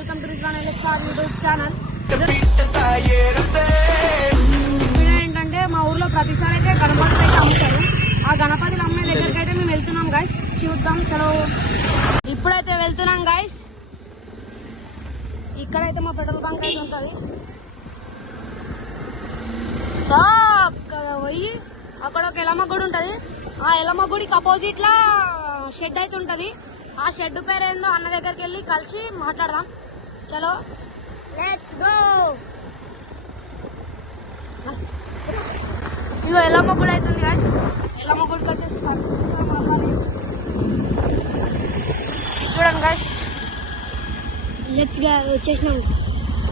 Welcome to Rizwan electronic YouTube channel. ఏంటంటే మా ఊర్లో ప్రతిసారి అయితే గణపతులు అయితే అమ్ముతారు. ఆ గణపతులు అమ్మే దగ్గరికి అయితే మేము వెళ్తున్నాం గైస్, చూద్దాం. చలో ఇప్పుడైతే వెళ్తున్నాం గైస్. ఇక్కడైతే మా పెట్రోల్ బంక్ అయితే ఉంటుంది. సాప్ కదా పోయి అక్కడ ఒక ఎలమ్మ గుడి ఉంటుంది. ఆ ఎలమ్మ గుడికి అపోజిట్ లా షెడ్ అయితే ఉంటుంది. ఆ షెడ్ పేరు ఏందో అన్న దగ్గరికి వెళ్ళి కలిసి మాట్లాడదాం. చలో లెట్స్ గో. ఇగో ఎల్లమ్మ గుడి అవుతుంది గాయస్. ఎల్లమ్మ గుడి కట్టేస్తాను చూడండి గాయస్.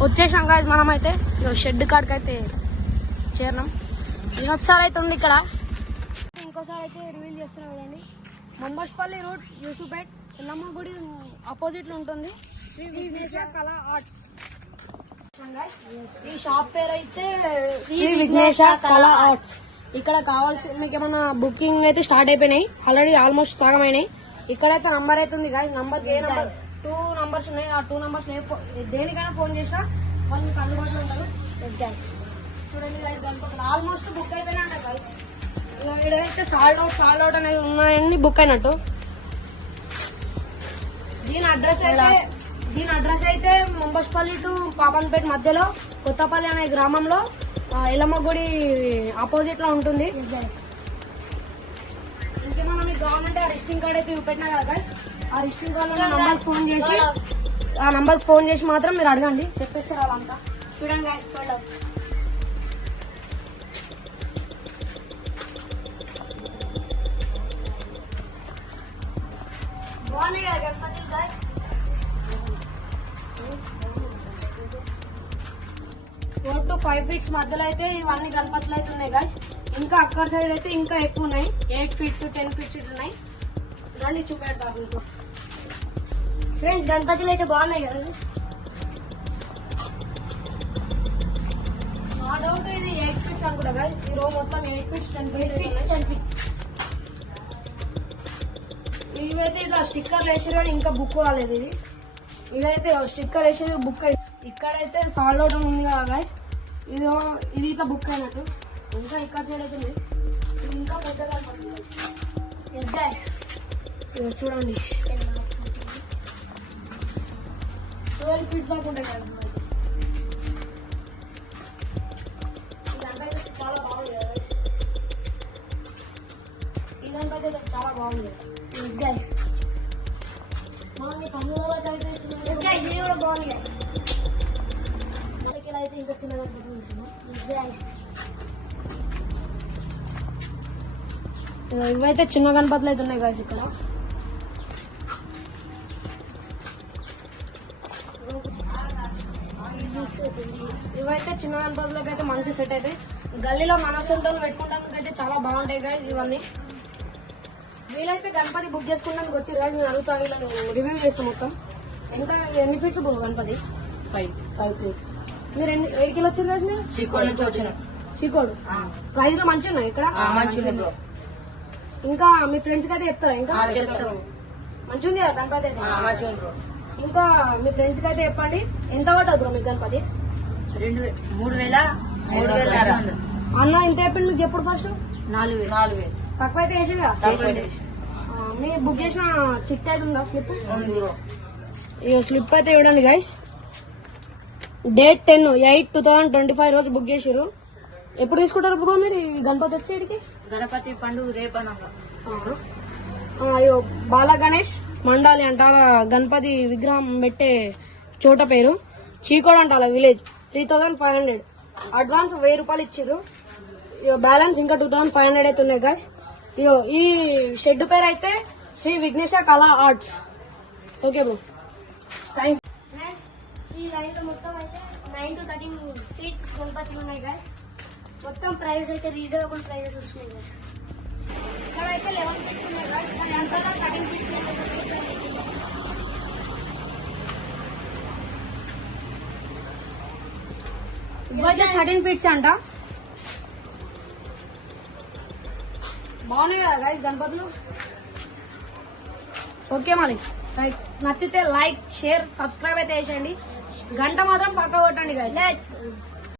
వచ్చేసినాం గాయస్. మనం అయితే షెడ్ కాడికి అయితే చేరినాం. ఇంకొకసారి అయితే ఉంది ఇక్కడ, ఇంకోసారి అయితే రివీల్ చేస్తున్నాం చూడండి. మంబస్పల్లి రూట్ యూసుపేట్ ఎల్లమ్మ గుడి అపోజిట్ లో ఉంటుంది శ్రీ విఘ్నేశ్వర కళా ఆర్ట్స్. ఈ షాప్ పేరు అయితే శ్రీ విఘ్నేశ్వర కళా ఆర్ట్స్. ఇక్కడ కావాల్సి మీకు ఏమైనా బుకింగ్ అయితే స్టార్ట్ అయిపోయినాయి, ఆల్రెడీ ఆల్మోస్ట్ సగం అయినాయి. ఇక్కడైతే నంబర్ అయితే ఉంది గాయస్. నంబర్ ఏ నంబర్ 2 నంబర్స్ ఉన్నాయి. ఆ 2 నంబర్స్ దేనికైనా ఫోన్ చేసినా వాళ్ళు మీకు అందుబాటులో ఉంటారు. చూడండి గాయస్, గణపతులు ఆల్మోస్ట్ బుక్ అయిపోయినా అంట గాయస్. ఇక్కడైతే సాల్డ్ అవుట్ అనేది ఉన్నాయని బుక్ అయినట్టు. దీని అడ్రస్ అయితే మంబస్పల్లి టు పాపన్పేట మధ్యలో కొత్తపల్లి అనే గ్రామంలో ఎల్లమ్మ గుడి ఆపోజిట్ లో ఉంటుంది. ఇంకేమన్నా మీకు గవర్నమెంట్ ఆ రిజిస్టింగ్ కార్డ్ అయితే చూపెట్టినా కదా గైస్. ఆ రిజిస్టింగ్ కార్డ్ లో ఆ నంబర్ ఫోన్ చేసి మాత్రం మీరు అడగండి, చెప్పేస్తారు వాళ్ళంతా. చూడండి గైస్, చూడండి బాగున్నాయి కదా గణపతులు గైస్. 4 to 5 feet మధ్యలో అయితే ఇవన్నీ గణపతులు అయితే ఉన్నాయి గైస్. ఇంకా అక్కడ సైడ్ అయితే ఇంకా ఎక్కువ ఉన్నాయి. 8 feet 10 feet ఉన్నాయి. రండి చూపెడతా మీకు ఫ్రెండ్స్. గణపతులు అయితే బాగున్నాయి కదా. నా డౌట్ ఇది 8 feet అనుకుంటా గైస్. ఈ రో మొత్తం 8 feet 10 feet. ఇవైతే ఇట్లా స్టిక్కర్లు వేసారు కానీ ఇంకా బుక్ కాలేదు. ఇదైతే స్టిక్కర్ వేసేది బుక్ అయింది. ఇక్కడైతే సాల్డ్ అవుట్ ఉంది కదా గైస్. ఇది ఇట్లా బుక్ అయినట్టు. ఇంకా ఇక్కడ సైడ్ అయితే ఉంది. ఇది ఇంకా పెద్దగా చూడండి. 12 feet దాకా ఉంటాయి కదా. ఇదంతా అయితే చాలా బాగుంది కదా గైస్. ఇదంతా అయితే చాలా బాగుంది గైస్. సందులో అయితే ఇది కూడా బాగుంది గైస్. అయితే ఇంకా చిన్నగా ఇవైతే చిన్న గణపతులు అయితే ఉన్నాయి గైస్. ఇక్కడ ఇవైతే చిన్న గణపతులకు అయితే మంచి సెట్ అయితే గల్లీలో మనసంతో పెట్టుకోవడానికి అయితే చాలా బాగుంటాయి గైస్. ఇవన్నీ వీలైతే గణపతి బుక్ చేసుకోవడానికి వచ్చి గైస్ నేను అడుగుతాను, రివ్యూ చేస్తాం మొత్తం. ఎంత ఎన్ని ఫీట్స్ గణపతి? 5 feet. మీరు ఏ కిలో వచ్చింది గైస్? మీరు చీకోడు. ప్రైస్ లో మంచిగా ఉన్నాయి ఇక్కడ. ఇంకా మీ ఫ్రెండ్స్ కి అయితే చెప్తారా? ఇంకా మంచిగా ఉంది కదా గణపతి అయితే. ఇంకా మీ ఫ్రెండ్స్ కి అయితే చెప్పండి. ఎంత పడుతుంది బ్రో మీకు గణపతి? 3,000 అన్న ఎంత చెప్పింది మీకు? ఎప్పుడు ఫస్ట్ 4,000 తక్కువ అయితే వేసేగా. మీ బుక్ చేసిన చిట్ అయితే ఉందా స్లిప్? ఈ స్లిప్ అయితే చూడండి గైస్. డేట్ 10/8/2025 రోజు బుక్ చేసారు. ఎప్పుడు తీసుకుంటారు బ్రో మీరు ఈ గణపతి వచ్చేటికి? గణపతి పండుగ రేపన. అయ్యో బాలా గణేష్ మండాలి అంట గణపతి విగ్రహం పెట్టే చోట పేరు. చీకోడ్ అంట విలేజ్. 3,500 అడ్వాన్స్ 1000 రూపాయలు ఇచ్చారు. బ్యాలెన్స్ ఇంకా 2,500 అయితే ఉన్నాయి గైస్. ఈ షెడ్ పేరు అయితే శ్రీ విఘ్నేశ్వర కళా arts. Okay bro, thank you. ఈ లైన్ లో మొత్తం అయితే 9 to 13 feet గణపతులు ఉన్నాయి గైస్. మొత్తం ప్రైస్ అయితే రీజనబుల్ ప్రైజెస్ వస్తున్నాయి గైస్. ఇక్కడైతే 11 feet ఉన్నాయి గైస్. మరి అంతగా 13 feet ఇవైతే 13 feet అంట. బాగున్నాయి కదా గైస్ గణపతులు. ఓకే మరి రైట్. నచ్చితే లైక్ షేర్ సబ్స్క్రైబ్ అయితే చేసేయండి. గంట మాత్రం పక్క కొట్టండి guys.